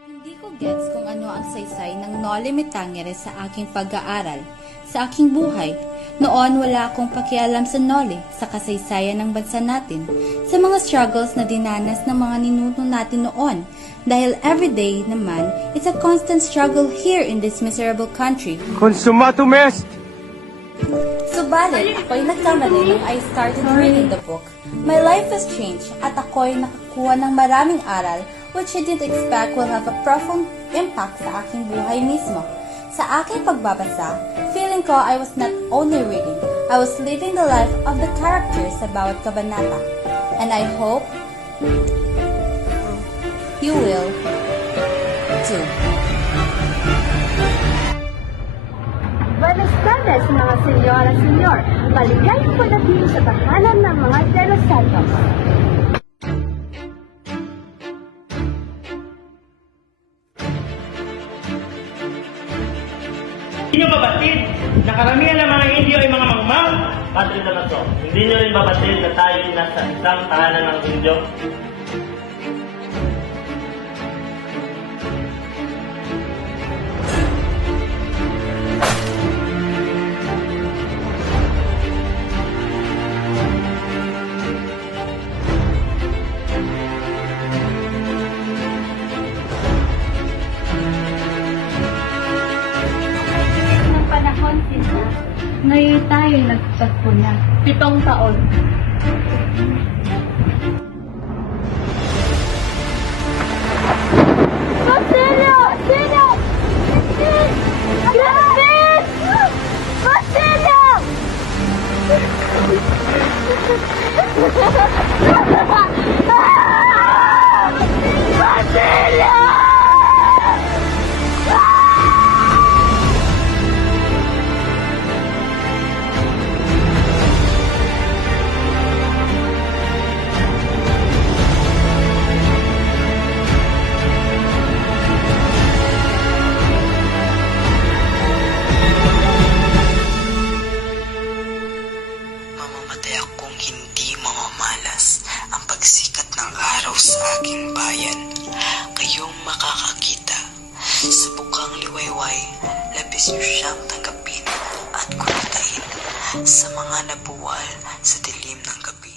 Hindi ko gets kung ano ang saysay ng Noli Me Tangere sa aking pag-aaral, sa aking buhay. Noon wala akong pakialam sa Noli, sa kasaysayan ng bansa natin, sa mga struggles na dinanas ng mga ninuno natin noon. Dahil everyday naman, it's a constant struggle here in this miserable country. Consumatum est! Subalit, ako'y nagkamali nung I started reading the book. My life has changed at ako'y nakakuha ng maraming aral which I didn't expect will have a profound impact sa aking buhay mismo. Sa aking pagbabasa, feeling ko I was not only reading, I was living the life of the characters sa bawat kabanata. And I hope you will too. Buenas tardes, mga senyora, senyor. Maligayang pagdating sa tahanan ng mga De Los Santos. Hindi nyo babatid na karamihan ng mga Indio ay mga mangmang? Padre Damaso, hindi nyo rin babatid na tayo ay nasa isang tahanan ng Indio? Ng panahon, Sinta, ngayon tayo nagtagpo na. 7 taon. Basilio! Sino? Grabe! Basilio! Basilio! Mamamatay akong hindi mamamalas ang pagsikat ng araw sa aking bayan. Kayong makakakita sa bukang liwayway, labis niyo siyang tanggapin at kunitain sa mga nabuwal sa dilim ng gabi.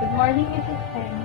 Good morning, Mrs. Pen.